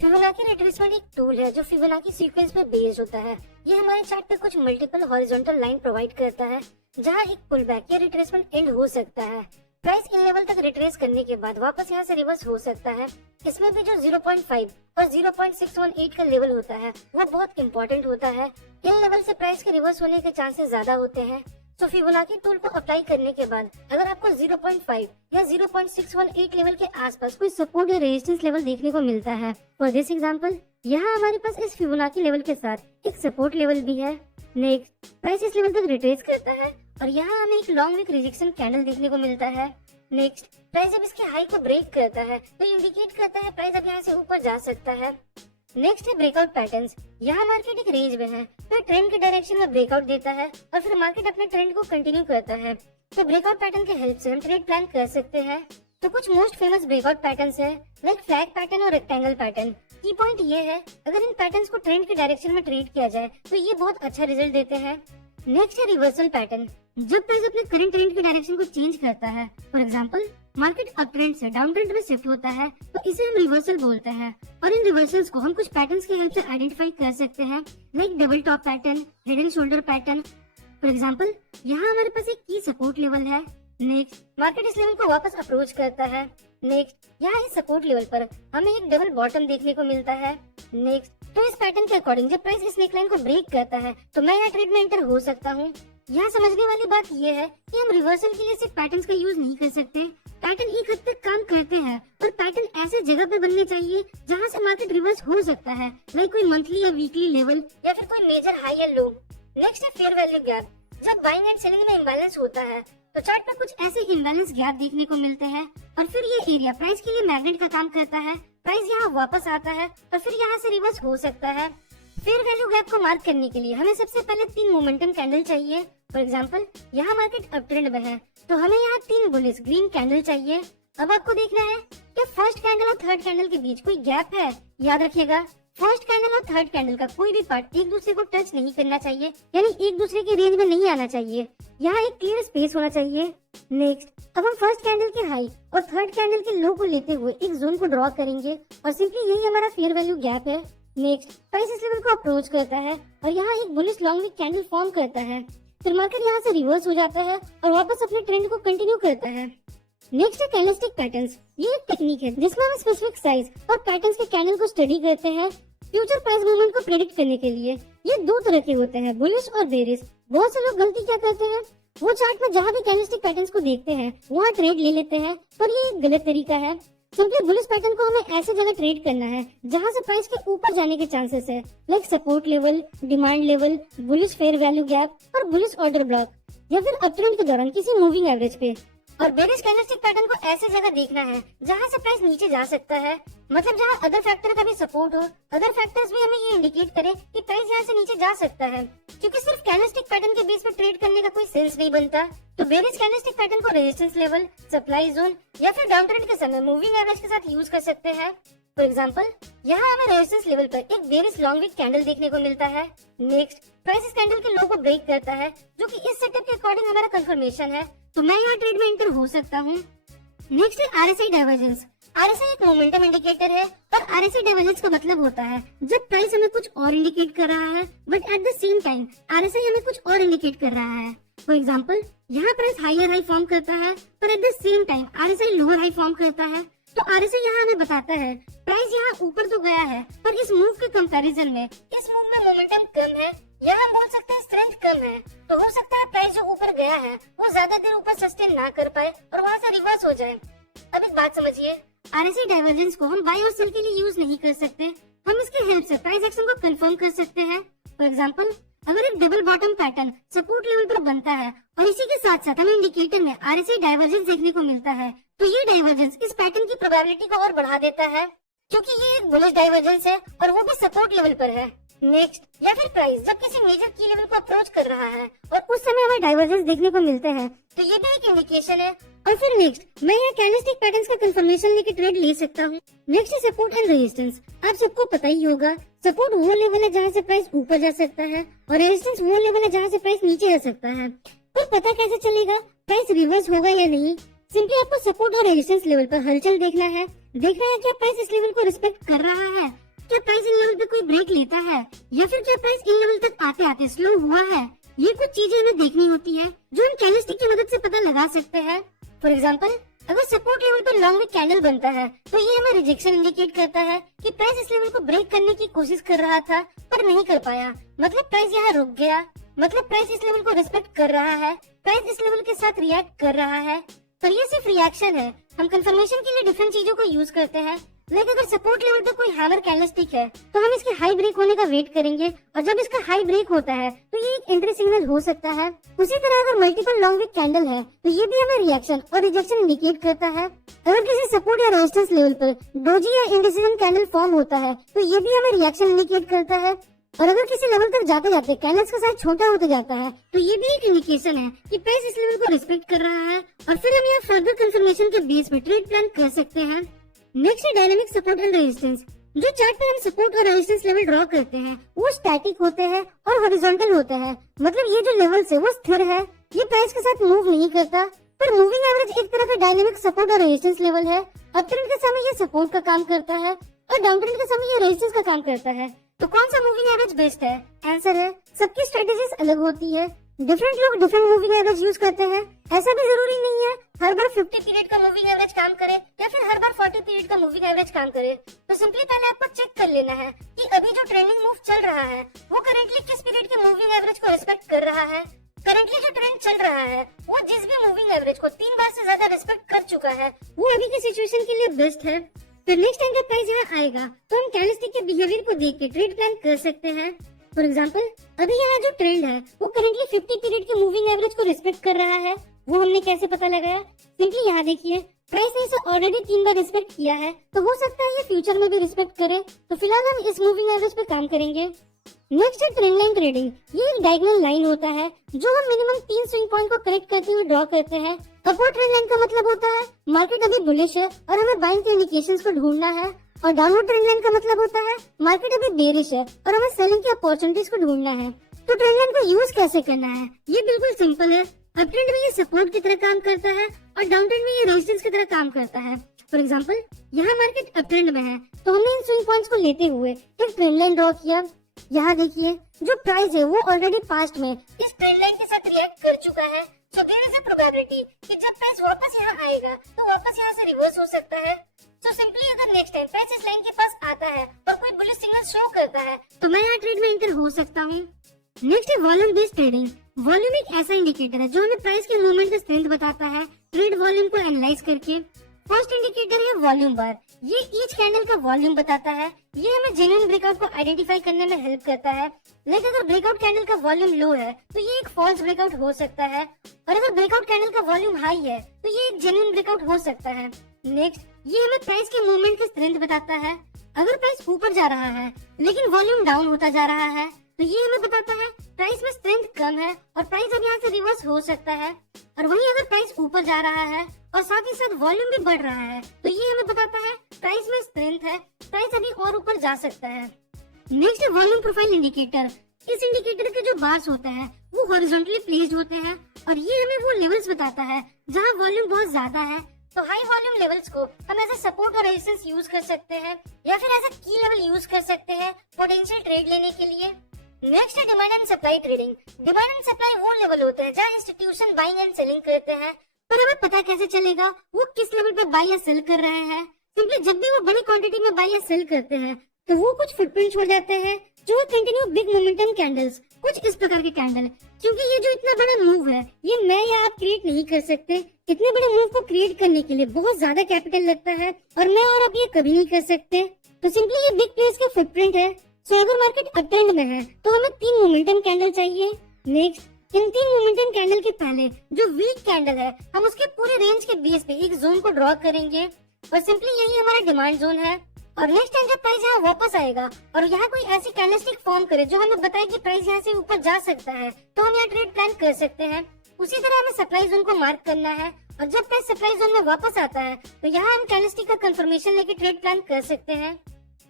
Fibonacci retracement एक tool है जो फिबोनाची सीक्वेंस पे बेस्ड होता है। ये हमारे चार्ट पे कुछ मल्टीपल हॉरिजॉन्टल लाइन प्रोवाइड करता है जहां एक पुल बैक या रिट्रेसमेंट एंड हो सकता है। प्राइस इन लेवल तक रिट्रेस करने के बाद वापस यहाँ से रिवर्स हो सकता है। इसमें भी जो 0.5 और 0.618 का लेवल होता है वो बहुत इंपॉर्टेंट होता है। इन लेवल से प्राइस के रिवर्स होने के चांसेस ज्यादा होते हैं। तो फिबोनाची टूल को अप्लाई करने के बाद अगर आपको 0.5 या 0.618 लेवल के आसपास कोई सपोर्ट या रेजिस्टेंस लेवल देखने को मिलता है, फॉर दिस एग्जांपल यहाँ हमारे पास इस फिबोनाची लेवल के साथ एक सपोर्ट लेवल भी है। नेक्स्ट प्राइस इस लेवल तक रिट्रेस करता है और यहाँ हमें एक लॉन्ग वीक रिजेक्शन कैंडल देखने को मिलता है। नेक्स्ट प्राइस जब इसके हाई को ब्रेक करता है तो इंडिकेट करता है प्राइस अब यहाँ से ऊपर जा सकता है। नेक्स्ट है ब्रेकआउट पैटर्न्स। यहाँ मार्केट एक रेंज में है, फिर ट्रेंड के डायरेक्शन में ब्रेकआउट देता है और फिर मार्केट अपने ट्रेंड को कंटिन्यू करता है। तो ब्रेकआउट पैटर्न के हेल्प से हम ट्रेड प्लान कर सकते हैं। तो कुछ मोस्ट फेमस ब्रेकआउट पैटर्न्स है लाइक फ्लैग पैटर्न और रेक्टेंगल पैटर्न। की पॉइंट ये है अगर इन पैटर्न्स को ट्रेंड के डायरेक्शन में ट्रेड किया जाए तो ये बहुत अच्छा रिजल्ट देते हैं। नेक्स्ट है रिवर्सल पैटर्न। जब प्राइस अपने करंट ट्रेंड के डायरेक्शन को चेंज करता है, for example market up trend से डाउन ट्रेंड में शिफ्ट होता है, तो इसे हम रिवर्सल बोलते हैं। और इन रिवर्सल्स को हम कुछ पैटर्न्स की हेल्प से आइडेंटिफाई कर सकते हैं like double top pattern, head and shoulder pattern. For example यहाँ हमारे पास एक की सपोर्ट लेवल है। नेक्स्ट मार्केट इस लेवल को वापस अप्रोच करता है। नेक्स्ट यहाँ इस सपोर्ट लेवल पर हमें एक डबल बॉटम देखने को मिलता है। नेक्स्ट तो इस पैटर्न के अकॉर्डिंग जब प्राइस इस नेकलाइन को ब्रेक करता है तो मैं यहाँ ट्रेड में एंटर हो सकता हूँ। यहाँ समझने वाली बात ये है कि हम रिवर्सल के लिए सिर्फ पैटर्न्स का यूज नहीं कर सकते। पैटर्न एक हद तक काम करते हैं और पैटर्न ऐसे जगह पे बनने चाहिए जहाँ से मार्केट रिवर्स हो सकता है, लाइक कोई मंथली या वीकली लेवल या फिर कोई मेजर हाई या लो। नेक्स्ट है फेयर वैल्यू गैप। जब बाइंग एंड सेलिंग में इम्बैलेंस होता है तो चार्ट पर कुछ ऐसे इम्बैलेंस गैप देखने को मिलते हैं और फिर ये एरिया प्राइस के लिए मैग्नेट का काम करता है। प्राइस यहाँ वापस आता है और फिर यहाँ से रिवर्स हो सकता है। फेयर वैल्यू गैप को मार्क करने के लिए हमें सबसे पहले 3 मोमेंटम कैंडल चाहिए। फॉर एग्जांपल यहाँ मार्केट अप ट्रेंड में है तो हमें यहाँ 3 बुलिश ग्रीन कैंडल चाहिए। अब आपको देखना है कि फर्स्ट कैंडल और थर्ड कैंडल के बीच कोई गैप है। याद रखिएगा फर्स्ट कैंडल और थर्ड कैंडल का कोई भी पार्ट एक दूसरे को टच नहीं करना चाहिए, यानी एक दूसरे की रेंज में नहीं आना चाहिए। यहाँ एक क्लियर स्पेस होना चाहिए। नेक्स्ट अब हम फर्स्ट कैंडल के हाई और थर्ड कैंडल के लो को लेते हुए एक जोन को ड्रॉ करेंगे और सिंपली यही हमारा फेयर वैल्यू गैप है। नेक्स्ट प्राइस इस लेवल को अप्रोच करता है और यहाँ एक bullish long wick candle form करता है। फिर मार्केट यहाँ से रिवर्स हो जाता है और वापस अपने ट्रेंड को कंटिन्यू करता है। नेक्स्ट है कैंडलस्टिक पैटर्न्स। ये एक टेक्निक है जिसमें हम स्पेसिफिक साइज और पैटर्न्स के कैंडल को स्टडी करते हैं फ्यूचर प्राइस मूवमेंट को प्रेडिक्ट करने के लिए। ये 2 तरह के होते हैं, बुलिश और बेरिश। बहुत से लोग गलती क्या करते हैं, वो चार्ट में जहाँ भी कैंडलस्टिक पैटर्न्स को देखते हैं वहाँ ट्रेड ले लेते हैं, पर ये एक गलत तरीका है। सिंपली बुलिश पैटर्न को हमें ऐसे जगह ट्रेड करना है जहाँ से प्राइस के ऊपर जाने के चांसेस है, like support level, demand level, bullish fair value gap और बुलिश ऑर्डर ब्लॉक, या फिर अपट्रेंड के दौरान किसी मूविंग एवरेज पे। और बेरिश कैंडलस्टिक पैटर्न को ऐसे जगह देखना है जहाँ से प्राइस नीचे जा सकता है, मतलब जहाँ अदर फैक्टर का भी सपोर्ट हो, अदर फैक्टर्स भी हमें ये इंडिकेट करे कि प्राइस यहाँ से नीचे जा सकता है। क्योंकि सिर्फ कैंडलस्टिक पैटर्न के बेस पर ट्रेड करने का कोई सेंस नहीं बनता। तो बेरिश कैंडलस्टिक पैटर्न को रेजिस्टेंस लेवल, सप्लाई जोन या फिर डाउन ट्रेंड के समय मूविंग एवरेज के साथ यूज कर सकते हैं। फॉर एग्जाम्पल यहाँ हमें रेजिस्टेंस लेवल पर एक बेरिश लॉन्ग वीक कैंडल देखने को मिलता है। नेक्स्ट प्राइस इस कैंडल के लो को ब्रेक करता है जो कि इस सेटअप के अकॉर्डिंग हमारा कंफर्मेशन है, तो मैं यहाँ ट्रेड में एंटर हो सकता हूँ। नेक्स्ट है आरएसआई डाइवर्जेंस। आरएसआई एक मोमेंटम इंडिकेटर है और आरएसआई डाइवर्जेंस का मतलब होता है जब प्राइस हमें कुछ और इंडिकेट कर रहा है but at the same time RSI हमें कुछ और इंडिकेट कर रहा है। फॉर एग्जांपल यहाँ प्राइस हायर हाई फॉर्म करता है पर at the same time RSI lower high form करता है। तो आरएसआई यहाँ हमें बताता है प्राइस यहाँ ऊपर तो गया है पर इस मूव के कंपैरिजन में इस मूव में मोमेंटम कम है, यहाँ हम बोल सकते हैं स्ट्रेंथ कम है। तो हो सकता है प्राइस जो ऊपर गया है वो ज्यादा देर ऊपर सस्टेन ना कर पाए और वहाँ से रिवर्स हो जाए। अब एक बात समझिए, आरएसआई डाइवर्जेंस को हम बाय और सेल के लिए यूज नहीं कर सकते, हम इसके हेल्प से प्राइस एक्शन को कंफर्म कर सकते हैं। फॉर एग्जांपल अगर एक double bottom pattern support level पर बनता है और इसी के साथ साथ हमें इंडिकेटर में आरएसआई डाइवर्जेंस देखने को मिलता है, तो ये डाइवर्जेंस इस पैटर्न की प्रोबेबिलिटी को और बढ़ा देता है क्योंकि ये एक बुलिश डाइवर्जेंस है और वो भी सपोर्ट लेवल पर है। नेक्स्ट या फिर प्राइस जब किसी मेजर की लेवल को अप्रोच कर रहा है और उस समय हमें डाइवर्जेंस देखने को मिलते हैं, तो ये भी एक इंडिकेशन है। और फिर नेक्स्ट मैं यहाँ कैंडलस्टिक पैटर्न्स का कंफर्मेशन लेके ट्रेड ले सकता हूँ। नेक्स्ट है सपोर्ट एंड रेजिस्टेंस। आप सबको पता ही होगा सपोर्ट वो लेवल है जहाँ से प्राइस ऊपर जा सकता है और रेजिस्टेंस वो लेवल है जहाँ से प्राइस नीचे आ सकता है। पर पता कैसे चलेगा प्राइस रिवर्स होगा या नहीं? सिंपली आपको सपोर्ट और रेजिस्टेंस लेवल पर हलचल देखना है क्या प्राइस इस लेवल को रिस्पेक्ट कर रहा है क्या प्राइस इन लेवल पे कोई ब्रेक लेता है या फिर क्या प्राइस इन लेवल तक आते आते स्लो हुआ है, ये कुछ चीजें हमें देखनी होती है जो हम कैंडलस्टिक की मदद से पता लगा सकते हैं। फॉर एग्जाम्पल, अगर सपोर्ट लेवल पर लॉन्ग विक कैंडल बनता है तो ये हमें रिजेक्शन इंडिकेट करता है कि प्राइस इस लेवल को ब्रेक करने की कोशिश कर रहा था पर नहीं कर पाया, मतलब प्राइस यहाँ रुक गया, मतलब प्राइस इस लेवल को रिस्पेक्ट कर रहा है, प्राइस इस लेवल के साथ रिएक्ट कर रहा है। पर ये सिर्फ रिएक्शन है, हम कंफर्मेशन के लिए डिफरेंट चीजों को यूज करते हैं। लेकिन अगर सपोर्ट लेवल पे कोई हैमर कैंडलस्टिक है तो हम इसके हाई ब्रेक होने का वेट करेंगे और जब इसका हाई ब्रेक होता है तो ये एक एंट्री सिग्नल हो सकता है। उसी तरह अगर मल्टीपल लॉन्ग विक कैंडल है तो ये भी हमें रिएक्शन और रिजेक्शन इंडिकेट करता है। अगर किसी सपोर्ट या रेजिस्टेंस लेवल पर डोजी या इंडिसीजन कैंडल फॉर्म होता है तो ये भी हमें रिएक्शन इंडिकेट करता है। और अगर किसी लेवल तक जाते जाते कैंडल्स का साइज छोटा होता जाता है तो ये भी एक इंडिकेशन है कि प्राइस इस लेवल को रिस्पेक्ट कर रहा है और फिर हम यहाँ फर्दर कंफर्मेशन के बेस पे ट्रेड प्लान कर सकते हैं। नेक्स्ट है डायनामिक सपोर्ट एंड रेजिस्टेंस। जो चार्ट पर हम सपोर्ट और रेजिस्टेंस लेवल ड्रॉ करते हैं वो स्टैटिक होते हैं और हॉरिजॉन्टल होते हैं, मतलब ये जो लेवल्स है वो स्थिर है, ये प्राइस के साथ मूव नहीं करता। पर मूविंग एवरेज एक तरह का डायनामिक सपोर्ट और रेजिस्टेंस लेवल है। अप ट्रेंड के समय ये सपोर्ट का काम करता है और डाउन ट्रेंड के समय ये रेजिस्टेंस का काम करता है। तो कौन सा मूविंग एवरेज बेस्ट है? आंसर है सबकी स्ट्रेटेजीज अलग होती है, डिफरेंट लोग डिफरेंट मूविंग एवरेज यूज करते हैं। ऐसा भी जरूरी नहीं है हर बार 50 पीरियड का मूविंग एवरेज काम करे या फिर हर बार 40 पीरियड का मूविंग एवरेज काम करे। तो सिंपली पहले आपको चेक कर लेना है कि अभी जो ट्रेंडिंग मूव चल रहा है वो करेंटली किस पीरियड के मूविंग एवरेज को रिस्पेक्ट कर रहा है। करेंटली जो ट्रेंड चल रहा है वो जिस भी मूविंग एवरेज को 3 बार से ज्यादा रिस्पेक्ट कर चुका है वो अभी की सिचुएशन के लिए बेस्ट है। फिर नेक्स्ट टाइम जब प्राइस यहाँ आएगा तो हम कैंडलस्टिक के बिहेवियर को देख के ट्रेड प्लान कर सकते हैं। फॉर एग्जाम्पल, अभी यहाँ जो ट्रेंड है वो करेंटली 50 पीरियड के मूविंग एवरेज को रिस्पेक्ट कर रहा है। वो हमने कैसे पता लगाया? सिंपली यहाँ देखिए, प्राइस ने इसे ऑलरेडी 3 बार रिस्पेक्ट किया है तो हो सकता है ये फ्यूचर में भी रिस्पेक्ट करे। तो फिलहाल हम इस मूविंग एवरेज पे काम करेंगे। नेक्स्ट है ट्रेंड लाइन ट्रेडिंग। ये एक डायगोनल लाइन होता है जो हम मिनिमम 3 स्विंग पॉइंट को करेक्ट करते हुए ड्रॉ करते हैं। अपवर्ड ट्रेंड लाइन का मतलब होता है मार्केट अभी बुलिश है और हमें बाइंग के इंडिकेशंस को ढूंढना है, और डाउनवर्ड ट्रेंड लाइन का मतलब होता है मार्केट अभी बेरिश है और हमें सेलिंग की अपॉर्चुनिटीज को ढूंढना है। तो ट्रेंड लाइन को यूज कैसे करना है? ये बिल्कुल सिंपल है। अप ट्रेंड में ये सपोर्ट की तरह काम करता है और डाउन ट्रेंड में ये रेजिस्टेंस की तरह काम करता है। फॉर एग्जाम्पल, यहाँ मार्केट अप ट्रेंड में है तो हमने इन स्विंग पॉइंट्स को लेते हुए एक ट्रेंड लाइन ड्रॉ किया। यहाँ देखिए, जो प्राइस है वो ऑलरेडी पास्ट में इस ट्रेंड लाइन के साथ रिएक्ट कर चुका है। So there is a probability कि जब प्राइस वापस यहाँ आएगा तो वापस यहाँ से रिवर्स हो सकता है। सो सिंपली अगर नेक्स्ट टाइम प्राइस इस लाइन के पास आता है और कोई बुलिश सिग्नल शो करता है तो मैं यहाँ ट्रेड में एंटर हो सकता हूँ। नेक्स्ट है वॉल्यूम बेस्ड ट्रेडिंग। वॉल्यूम एक ऐसा इंडिकेटर है जो हमें प्राइस के मूवमेंट का स्ट्रेंथ बताता है ट्रेड वॉल्यूम को एनालाइज करके। फर्स्ट इंडिकेटर है वॉल्यूम बार। ये ईच कैंडल का वॉल्यूम बताता है। ये हमें जेन्युइन ब्रेकआउट को आइडेंटिफाई करने में हेल्प करता है। लेकिन अगर ब्रेकआउट कैंडल का वॉल्यूम लो है तो ये एक फॉल्स ब्रेकआउट हो सकता है, और अगर ब्रेकआउट कैंडल का वॉल्यूम हाई है तो ये एक जेन्युइन ब्रेकआउट हो सकता है। नेक्स्ट, ये हमें प्राइस के मूवमेंट का स्ट्रेंथ बताता है। अगर प्राइस ऊपर जा रहा है लेकिन वॉल्यूम डाउन होता जा रहा है तो ये हमें बताता है प्राइस में स्ट्रेंथ कम है और प्राइस अब यहाँ से रिवर्स हो सकता है। और वहीं अगर प्राइस ऊपर जा रहा है और साथ ही साथ वॉल्यूम भी बढ़ रहा है तो ये हमें बताता है प्राइस में स्ट्रेंथ है, प्राइस अभी और ऊपर जा सकता है। नेक्स्ट है वॉल्यूम प्रोफाइल इंडिकेटर। इस इंडिकेटर के जो बार्स होते हैं वो हॉरिजॉन्टली प्लेस्ड होते हैं और ये हमें वो लेवल्स बताता है जहाँ वॉल्यूम बहुत ज्यादा है। तो हाई वॉल्यूम लेवल्स को हम ऐसे सपोर्ट और रेजिस्टेंस यूज कर सकते हैं या फिर ऐसा की लेवल यूज कर सकते हैं पोटेंशियल ट्रेड लेने के लिए। नेक्स्ट है demand and supply trading. Demand and supply वो लेवल होते हैं जहाँ इंस्टीट्यूशन बाइंग एंड सेलिंग करते हैं, पर हमें पता कैसे चलेगा वो किस लेवल पे बाई या सेल कर रहे हैं? सिंपली जब भी वो बड़ी क्वांटिटी में बाई या सेल करते हैं तो वो कुछ फुटप्रिंट छोड़ जाते हैं जो कंटिन्यू बिग मोमेंटम कैंडल्स, कुछ इस प्रकार के कैंडल। क्योंकि ये जो इतना बड़ा मूव है ये मैं या आप क्रिएट नहीं कर सकते। इतने बड़े मूव को क्रिएट करने के लिए बहुत ज्यादा कैपिटल लगता है और मैं और आप ये कभी नहीं कर सकते। तो सिंपली ये बिग प्लेस के फुटप्रिंट है। सो अगर मार्केट अप ट्रेंड में है तो हमें 3 मोमेंटम कैंडल चाहिए। नेक्स्ट, इन 3 मोमेंटम कैंडल के पहले जो वीक कैंडल है हम उसके पूरे रेंज के बेस पे एक जोन को ड्रॉ करेंगे और सिंपली यही हमारा डिमांड जोन है। और नेक्स्ट टाइम जब प्राइस यहाँ वापस आएगा और यहाँ कोई ऐसी कैंडलस्टिक फॉर्म करे जो हमें बताए कि प्राइस यहाँ से ऊपर जा सकता है तो हम यहाँ ट्रेड प्लान कर सकते हैं। उसी तरह हमें सप्लाई जोन को मार्क करना है और जब प्राइस सप्लाई जोन में वापस आता है तो यहाँ हम कैंडलस्टिक का कंफर्मेशन लेके ट्रेड प्लान कर सकते हैं।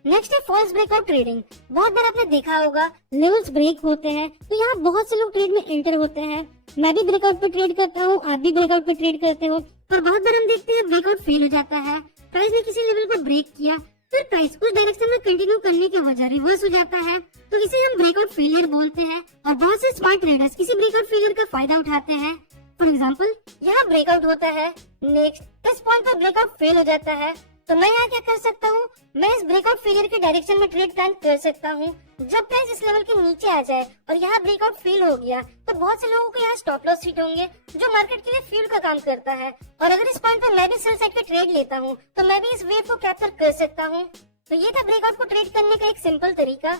नेक्स्ट है फॉल्स ब्रेकआउट ट्रेडिंग। बहुत बार आपने देखा होगा लेवल्स ब्रेक होते हैं तो यहाँ बहुत से लोग ट्रेड में एंटर होते हैं। मैं भी ब्रेकआउट पे ट्रेड करता हूँ, आप भी ब्रेकआउट पे ट्रेड करते हो, पर बहुत बार हम देखते हैं ब्रेकआउट फेल हो जाता है। प्राइस ने किसी लेवल को ब्रेक किया फिर प्राइस उस डायरेक्शन में कंटिन्यू करने के वजह रिवर्स हो जाता है, तो इसे हम ब्रेकआउट फेलियर बोलते हैं। और बहुत से स्मार्ट ट्रेडर्स इसी ब्रेकआउट फेलियर का फायदा उठाते हैं। फॉर एग्जाम्पल, यहाँ ब्रेकआउट होता है, नेक्स्ट इस पॉइंट पर ब्रेकआउट फेल हो जाता है, तो मैं यहाँ क्या कर सकता हूँ, मैं इस ब्रेकआउट फेलियर के डायरेक्शन में ट्रेड प्लान कर सकता हूँ। जब प्राइस इस लेवल के नीचे आ जाए और यहाँ ब्रेकआउट फेल हो गया, तो बहुत से लोगों को यहाँ स्टॉप लॉस हिट होंगे, जो मार्केट के लिए फ्यूल का काम करता है। और अगर इस पॉइंट पर मैं भी सेल साइड पे ट्रेड लेता हूँ, तो मैं भी इस वेव को कैप्चर कर सकता हूँ। तो ये था ब्रेकआउट को ट्रेड करने का एक सिंपल तरीका।